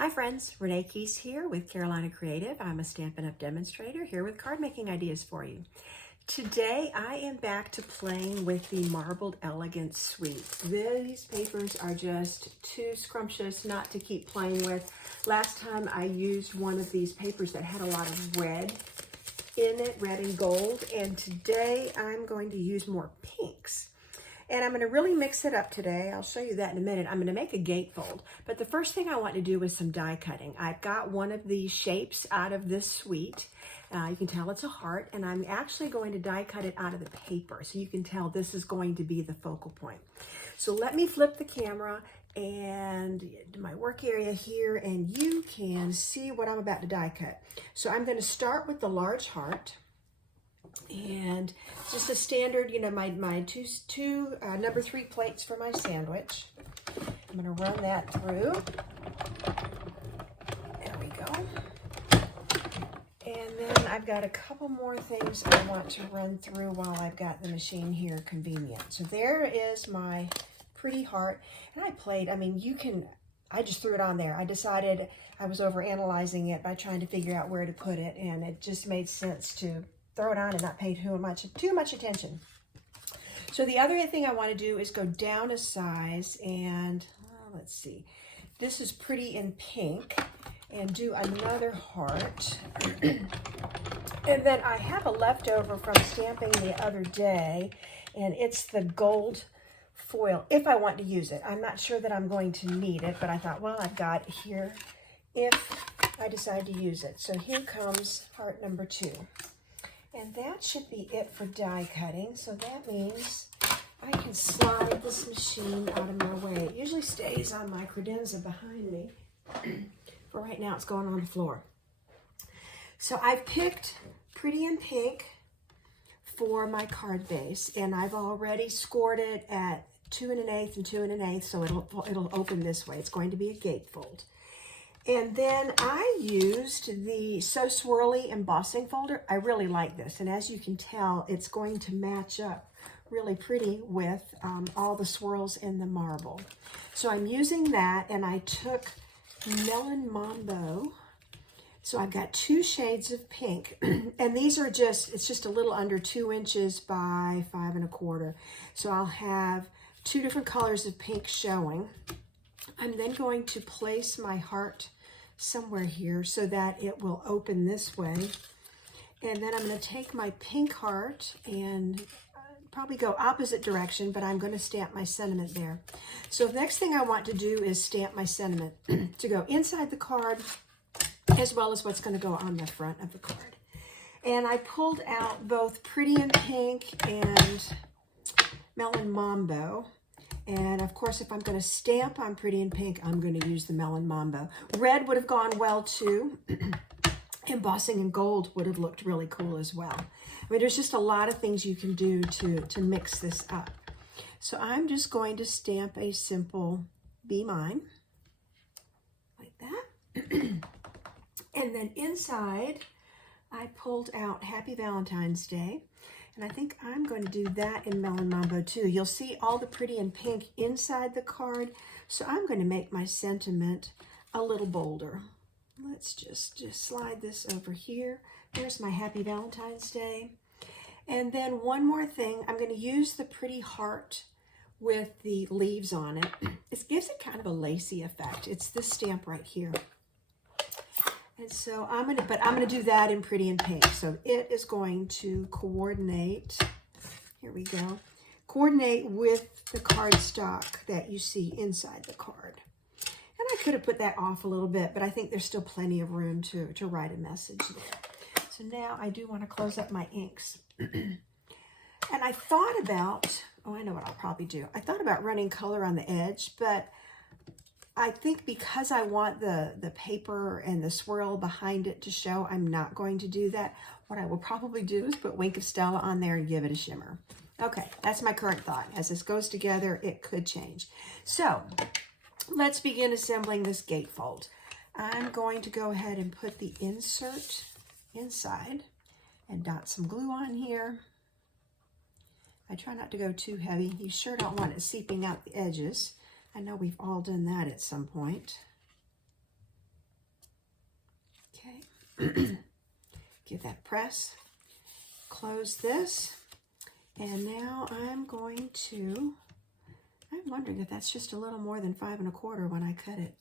Hi friends, Renee Keese here with Carolina Creative. I'm a Stampin' Up! Demonstrator here with card making ideas for you. Today I am back to playing with the Marbled Elegance Suite. These papers are just too scrumptious not to keep playing with. Last time I used one of these papers that had a lot of red in it, red and gold, and today I'm going to use more pinks. And I'm going to really mix it up today. I'll show you that in a minute. I'm going to make a gatefold. But the first thing I want to do is some die cutting. I've got one of these shapes out of this suite. You can tell it's a heart. And I'm actually going to die cut it out of the paper. So you can tell this is going to be the focal point. So let me flip the camera and my work area here. And you can see what I'm about to die cut. So I'm going to start with the large heart. And just a standard, my two number 3 plates for my sandwich. I'm going to run that through. There we go. And then I've got a couple more things I want to run through while I've got the machine here convenient. So there is my pretty heart. And I just threw it on there. I decided I was over analyzing it by trying to figure out where to put it. And it just made sense to throw it on and not pay too much attention. So the other thing I want to do is go down a size and let's see. This is pretty in pink and do another heart. And then I have a leftover from stamping the other day and it's the gold foil if I want to use it. I'm not sure that I'm going to need it, but I thought, well, I've got it here if I decide to use it. So here comes heart number 2. And that should be it for die cutting. So that means I can slide this machine out of my way. It usually stays on my credenza behind me. For right now, it's going on the floor. So I've picked Pretty in Pink for my card base. And I've already scored it at 2 1/8 and 2 1/8. So it'll open this way. It's going to be a gatefold. And then I used the So Swirly embossing folder. I really like this. And as you can tell, it's going to match up really pretty with all the swirls in the marble. So I'm using that, and I took Melon Mambo. So I've got 2 shades of pink. And these are it's just a little under 2 inches by 5 1/4. So I'll have 2 different colors of pink showing. I'm then going to place my heart somewhere here so that it will open this way. And then I'm going to take my pink heart and probably go opposite direction, but I'm going to stamp my sentiment there. So the next thing I want to do is stamp my sentiment to go inside the card as well as what's going to go on the front of the card. And I pulled out both Pretty in Pink and Melon Mambo. And of course, if I'm going to stamp on Pretty in Pink, I'm going to use the Melon Mambo. Red would have gone well too. Embossing in gold would have looked really cool as well. I mean, there's just a lot of things you can do to mix this up. So I'm just going to stamp a simple Be Mine, like that. And then inside, I pulled out Happy Valentine's Day. And I think I'm going to do that in Melon Mambo too. You'll see all the Pretty in Pink inside the card. So I'm going to make my sentiment a little bolder. Let's just slide this over here. There's my Happy Valentine's Day. And then one more thing. I'm going to use the pretty heart with the leaves on it. It gives it kind of a lacy effect. It's this stamp right here. And so I'm going to do that in Pretty in Pink. So it is going to coordinate, here we go, coordinate with the cardstock that you see inside the card. And I could have put that off a little bit, but I think there's still plenty of room to write a message there. So now I do want to close up my inks. And I thought about, I know what I'll probably do. I thought about running color on the edge, but I think because I want the paper and the swirl behind it to show, I'm not going to do that. What I will probably do is put Wink of Stella on there and give it a shimmer. Okay, that's my current thought. As this goes together, it could change. So let's begin assembling this gatefold. I'm going to go ahead and put the insert inside and dot some glue on here. I try not to go too heavy. You sure don't want it seeping out the edges. I know we've all done that at some point. Give that a press. Close this. And now I'm wondering if that's just a little more than 5 1/4 when I cut it.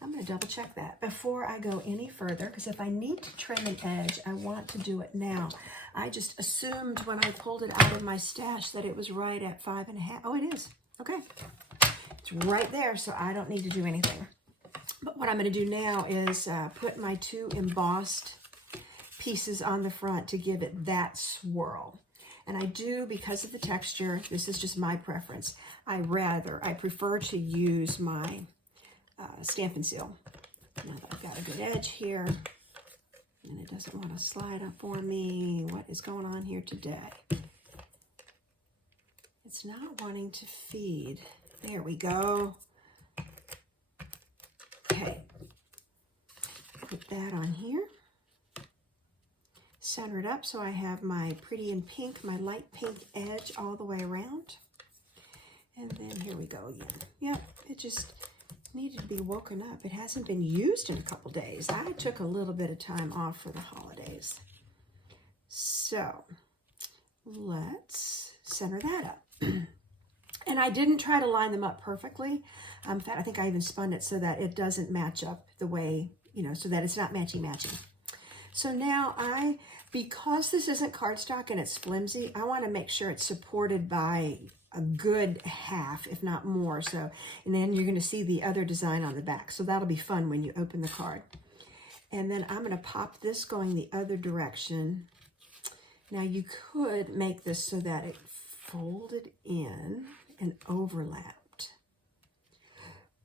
I'm going to double check that before I go any further, because if I need to trim an edge, I want to do it now. I just assumed when I pulled it out of my stash that it was right at 5 1/2. Oh, it is. Okay. It's right there, so I don't need to do anything. But what I'm going to do now is put my 2 embossed pieces on the front to give it that swirl. And I do, because of the texture, this is just my preference, I prefer to use my Stampin' Seal. Now that I've got a good edge here, and it doesn't want to slide up for me. What is going on here today? It's not wanting to feed. There we go. Okay, put that on here. Center it up so I have my pretty and pink, my light pink edge all the way around. And then here we go again. Yep, it just needed to be woken up. It hasn't been used in a couple days. I took a little bit of time off for the holidays. So let's center that up. And I didn't try to line them up perfectly. In fact, I think I even spun it so that it doesn't match up the way, so that it's not matchy-matchy. So now because this isn't cardstock and it's flimsy, I want to make sure it's supported by a good half, if not more. So, and then you're going to see the other design on the back. So that'll be fun when you open the card. And then I'm going to pop this going the other direction. Now you could make this so that it folded in and overlapped.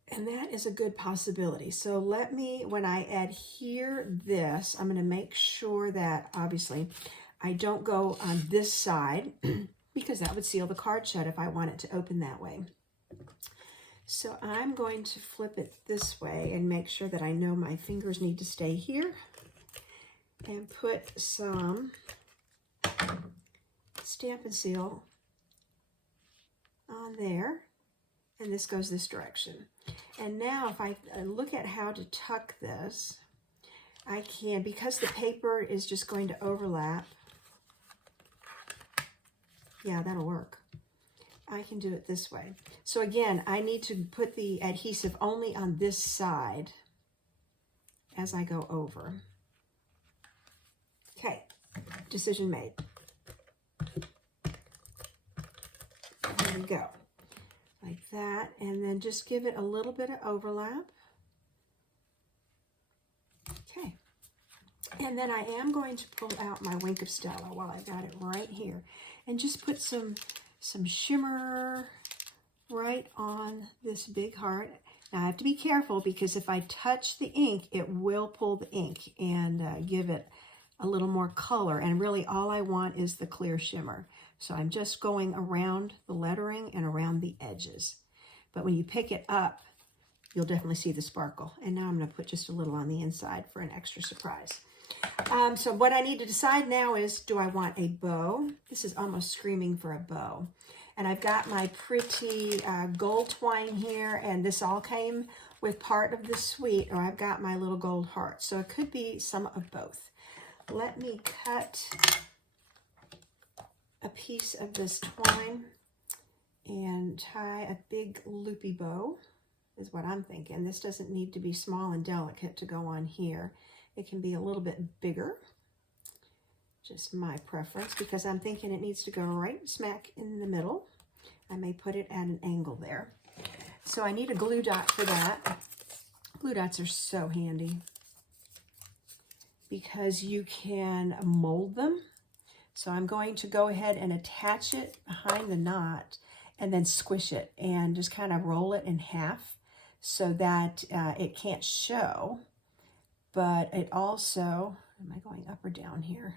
And that is a good possibility. So when I adhere this, I'm going to make sure that obviously I don't go on this side because that would seal the card shut if I want it to open that way. So I'm going to flip it this way and make sure that I know my fingers need to stay here, and put some Stampin' Seal on there, and this goes this direction. And now if I look at how to tuck this, I can, because the paper is just going to overlap. Yeah, that'll work. I can do it this way. So again, I need to put the adhesive only on this side as I go over. Okay, decision made. There we go. Like that, and then just give it a little bit of overlap. Okay. And then I am going to pull out my Wink of Stella while I've got it right here, and just put some shimmer right on this big heart. Now I have to be careful because if I touch the ink, it will pull the ink and give it a little more color. And really all I want is the clear shimmer. So I'm just going around the lettering and around the edges. But when you pick it up, you'll definitely see the sparkle. And now I'm going to put just a little on the inside for an extra surprise. So what I need to decide now is, do I want a bow? This is almost screaming for a bow. And I've got my pretty gold twine here, and this all came with part of the suite, or I've got my little gold heart. So it could be some of both. Let me cut a piece of this twine and tie a big loopy bow, is what I'm thinking. This doesn't need to be small and delicate to go on here. It can be a little bit bigger, just my preference, because I'm thinking it needs to go right smack in the middle. I may put it at an angle there. So I need a glue dot for that. Glue dots are so handy because you can mold them. So I'm going to go ahead and attach it behind the knot and then squish it and just kind of roll it in half so that it can't show, but it also, am I going up or down here?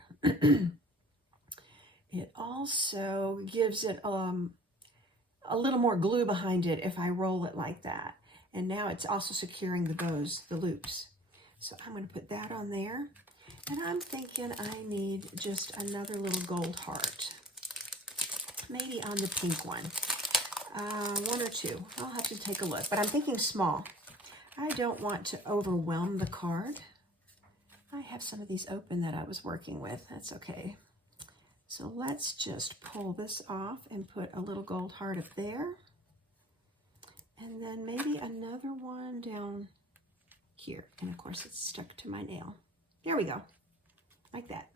It also gives it a little more glue behind it if I roll it like that. And now it's also securing the bows, the loops. So I'm going to put that on there. And I'm thinking I need just another little gold heart. Maybe on the pink one. One or two. I'll have to take a look. But I'm thinking small. I don't want to overwhelm the card. I have some of these open that I was working with. That's okay. So let's just pull this off and put a little gold heart up there. And then maybe another one down here. And of course it's stuck to my nail. There we go. Like that.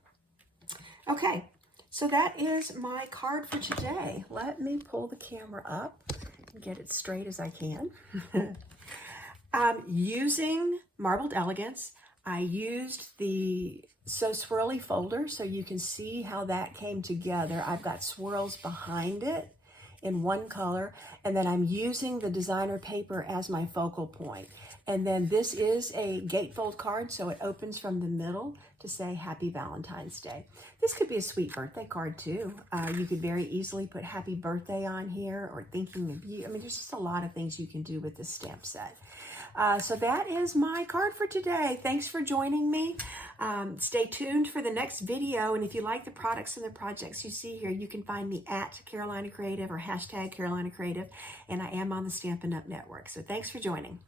Okay, so that is my card for today. Let me pull the camera up and get it straight as I can. Using Marbled Elegance, I used the So Swirly folder so you can see how that came together. I've got swirls behind it in one color, and then I'm using the designer paper as my focal point. And then this is a gatefold card, so it opens from the middle to say Happy Valentine's Day. This could be a sweet birthday card too. You could very easily put Happy Birthday on here or thinking of you. I mean, there's just a lot of things you can do with this stamp set. So that is my card for today. Thanks for joining me. Stay tuned for the next video. And if you like the products and the projects you see here, you can find me at Carolina Creative or hashtag Carolina Creative. And I am on the Stampin' Up! Network. So thanks for joining.